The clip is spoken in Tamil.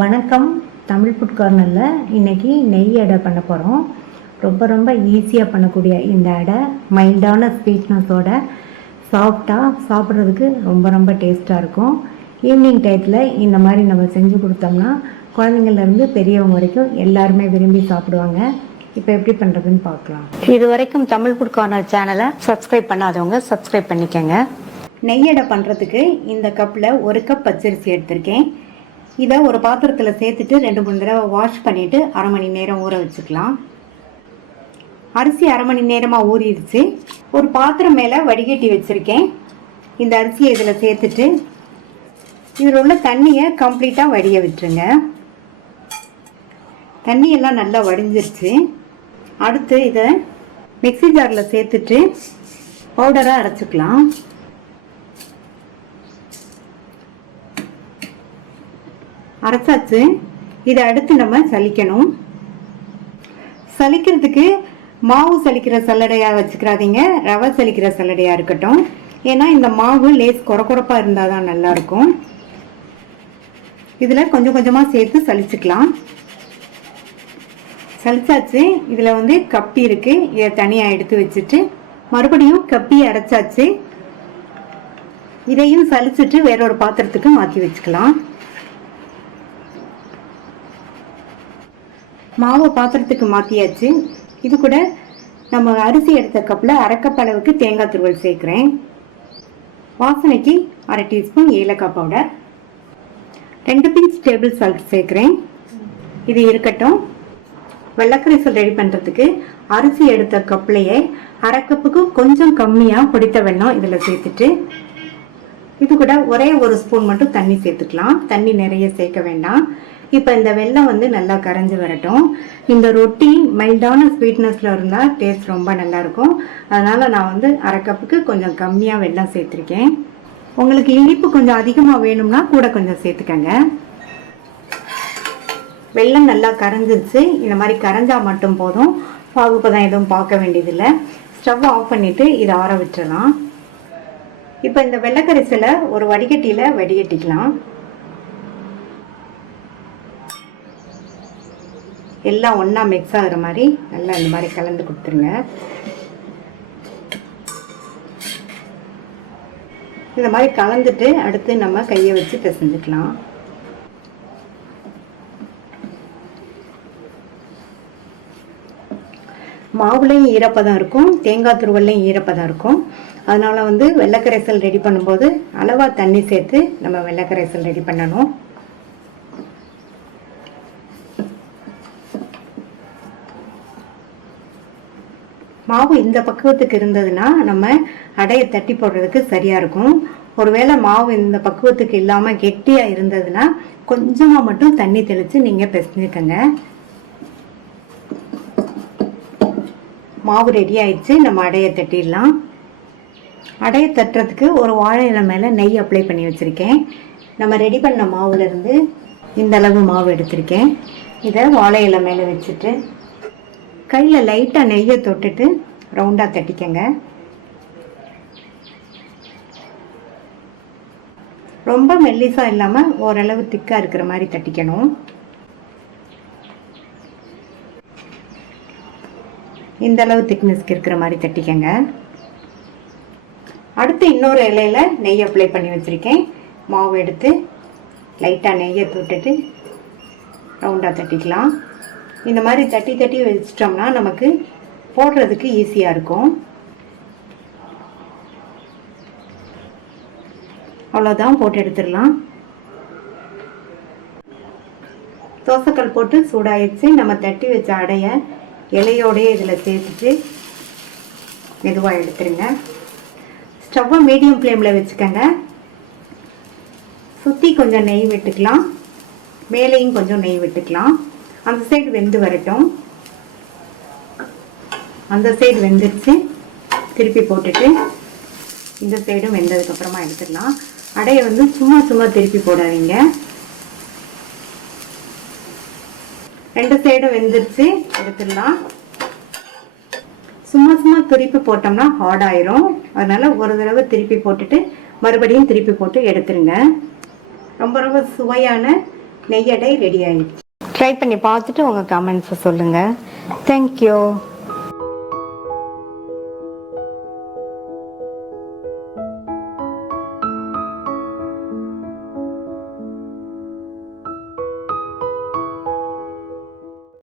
வணக்கம். தமிழ் ஃபுட் கார்னரில் இன்றைக்கி நெய் அடை பண்ண போகிறோம். ரொம்ப ஈஸியாக பண்ணக்கூடிய இந்த அடை மைல்டான ஸ்வீட்னஸோட சாஃப்டாக சாப்பிட்றதுக்கு ரொம்ப டேஸ்ட்டாக இருக்கும். ஈவினிங் டயத்தில் இந்த மாதிரி நம்ம செஞ்சு கொடுத்தோம்னா குழந்தைங்கள்லேருந்து பெரியவங்க வரைக்கும் எல்லாருமே விரும்பி சாப்பிடுவாங்க. இப்போ எப்படி பண்ணுறதுன்னு பார்க்கலாம். இது வரைக்கும் தமிழ் ஃபுட் கார்னர் சேனலை சப்ஸ்கிரைப் பண்ணாதவங்க சப்ஸ்கிரைப் பண்ணிக்கோங்க. நெய் அடை பண்ணுறதுக்கு இந்த கப்பில் 1 கப் பச்சரிசி எடுத்திருக்கேன். இதை ஒரு பாத்திரத்தில் சேர்த்துட்டு 2-3 தடவை வாஷ் பண்ணிவிட்டு அரை மணி நேரம் ஊற வச்சுக்கலாம். அரிசி அரை மணி நேரமாக ஊறிடுச்சு. ஒரு பாத்திரம் மேலே வடிகட்டி வச்சுருக்கேன். இந்த அரிசியை இதில் சேர்த்துட்டு இதில் உள்ள தண்ணியை கம்ப்ளீட்டாக வடிய விட்டுருங்க. தண்ணியெல்லாம் நல்லா வடிஞ்சிருச்சு. அடுத்து இதை மிக்ஸி ஜாரில் சேர்த்துட்டு பவுடராக அரைச்சிக்கலாம். அரைச்சாச்சு. இதை அடுத்து நம்ம சலிக்கணும். சலிக்கிறதுக்கு மாவு சலிக்கிற சல்லடையாக வச்சுக்கிறாதீங்க, ரவை சலிக்கிற சல்லடையாக இருக்கட்டும். ஏன்னா இந்த மாவு லேஸ் கொரப்பாக இருந்தால் தான் நல்லாயிருக்கும். இதில் கொஞ்சம் கொஞ்சமாக சேர்த்து சலிச்சுக்கலாம். சலிச்சாச்சு. இதில் கப்பி இருக்குது, இதை தனியாக எடுத்து வச்சுட்டு மறுபடியும் கப்பி அரைச்சாச்சு. இதையும் சலிச்சுட்டு வேறொரு பாத்திரத்துக்கு மாற்றி வச்சுக்கலாம். மாவு பாத்திரத்துக்கு மாற்றியாச்சு. இது கூட நம்ம அரிசி எடுத்த கப்பில் அரை கப் அளவுக்கு தேங்காய் துருவல் சேர்க்குறேன். வாசனைக்கு அரை டீஸ்பூன் ஏலக்காய் பவுடர், 2 பிஞ்ச் டேபிள் சால்ட் சேர்க்குறேன். இது இருக்கட்டும். வெள்ளக்கரைசல் ரெடி பண்ணுறதுக்கு அரிசி எடுத்த கப்லேயே அரை கப்புக்கு கொஞ்சம் கம்மியாக பொடித்த வெல்லம் இதில் சேர்த்துட்டு இது கூட ஒரே 1 ஸ்பூன் மட்டும் தண்ணி சேர்த்துக்கலாம். தண்ணி நிறைய சேர்க்க வேண்டாம். இப்போ இந்த வெல்லம் நல்லா கரைஞ்சி வரட்டும். இந்த ரொட்டி மைல்டான ஸ்வீட்னஸில் இருந்தால் டேஸ்ட் ரொம்ப நல்லாயிருக்கும். அதனால் நான் அரை கப்புக்கு கொஞ்சம் கம்மியாக வெல்லம் சேர்த்துருக்கேன். உங்களுக்கு இனிப்பு கொஞ்சம் அதிகமாக வேணும்னா கூட கொஞ்சம் சேர்த்துக்கங்க. வெல்லம் நல்லா கரைஞ்சிருச்சு. இந்த மாதிரி கரைஞ்சால் மட்டும் போதும். பாகுப்பதம் எதுவும் பார்க்க வேண்டியதில்லை. ஸ்டவ் ஆஃப் பண்ணிவிட்டு இதை ஆற விட்டுறலாம். இப்போ இந்த வெள்ளைக்கரைசலை ஒரு வடிகட்டியில் வடிகட்டிக்கலாம். எல்லாம் ஒன்றா மிக்ஸ் ஆகிற மாதிரி நல்லா இந்த மாதிரி கலந்து கொடுத்துருங்க. இந்த மாதிரி கலந்துட்டு அடுத்து நம்ம கையை வச்சு பிசைஞ்சுக்கலாம். மாவுலையும் ஈரப்பதம் இருக்கும், தேங்காய் துருவல்லையும் ஈரப்பதம் இருக்கும். அதனால் வெள்ளைக்கரைசல் ரெடி பண்ணும்போது அளவாக தண்ணி சேர்த்து நம்ம வெள்ளைக்கரைசல் ரெடி பண்ணணும். மாவு இந்த பக்குவத்துக்கு இருந்ததுன்னா நம்ம அடையை தட்டி போடுறதுக்கு சரியாக இருக்கும். ஒருவேளை மாவு இந்த பக்குவத்துக்கு இல்லாமல் கெட்டியாக இருந்ததுன்னா கொஞ்சமாக மட்டும் தண்ணி தெளித்து நீங்கள் பிசைஞ்சுக்கங்க. மாவு ரெடி ஆயிடுச்சு. நம்ம அடையை தட்டிடலாம். அடையை தட்டுறதுக்கு ஒரு வாழை இலை மேலே நெய் அப்ளை பண்ணி வச்சுருக்கேன். நம்ம ரெடி பண்ண மாவுலேருந்து இந்த அளவு மாவு எடுத்திருக்கேன். இதை வாழை இலை மேலே வச்சுட்டு கையில் லைட்டாக நெய்யை தொட்டுட்டு ரவுண்டாக தட்டிக்கங்க. ரொம்ப மெல்லிசாக இல்லாமல் ஓரளவு திக்காக இருக்கிற மாதிரி தட்டிக்கணும். இந்த அளவு திக்னஸ்க்கு இருக்கிற மாதிரி தட்டிக்கங்க. அடுத்து இன்னொரு இலையில் நெய் அப்ளை பண்ணி வச்சுருக்கேன். மாவு எடுத்து லைட்டாக நெய்யை தொட்டுட்டு ரவுண்டாக தட்டிக்கலாம். இந்த மாதிரி தட்டி வச்சிட்டோம்னா நமக்கு போடுறதுக்கு ஈஸியாக இருக்கும். அவ்வளோதான், போட்டு எடுத்துடலாம். தோசைக்கல் போட்டு சூடாயிடுச்சு. நம்ம தட்டி வச்ச அடைய இலையோடையே இதில் சேர்த்துட்டு மெதுவாக எடுத்துருங்க. ஸ்டவ்வை மீடியம் ஃப்ளேமில் வச்சுக்கோங்க. சுற்றி கொஞ்சம் நெய் விட்டுக்கலாம், மேலேயும் கொஞ்சம் நெய் விட்டுக்கலாம். அந்த சைடு வெந்து வரட்டும். அந்த சைடு வெந்துடுச்சு. திருப்பி போட்டுட்டு இந்த சைடும் வெந்ததுக்கப்புறமா எடுத்துடலாம். அடையை சும்மா திருப்பி போடாதீங்க. 2 சைடும் வெந்துடுச்சு, எடுத்துடலாம். சும்மா திருப்பி போட்டோம்னா ஹார்ட் ஆயிரும். அதனால ஒரு தடவை திருப்பி போட்டுட்டு மறுபடியும் திருப்பி போட்டு எடுத்துருங்க. ரொம்ப ரொம்ப சுவையான நெய் அடை ரெடி ஆயிடுச்சு. ட்ரை பண்ணி பார்த்துட்டு உங்கள் கமெண்ட்ஸை சொல்லுங்கள். தேங்க்யூ.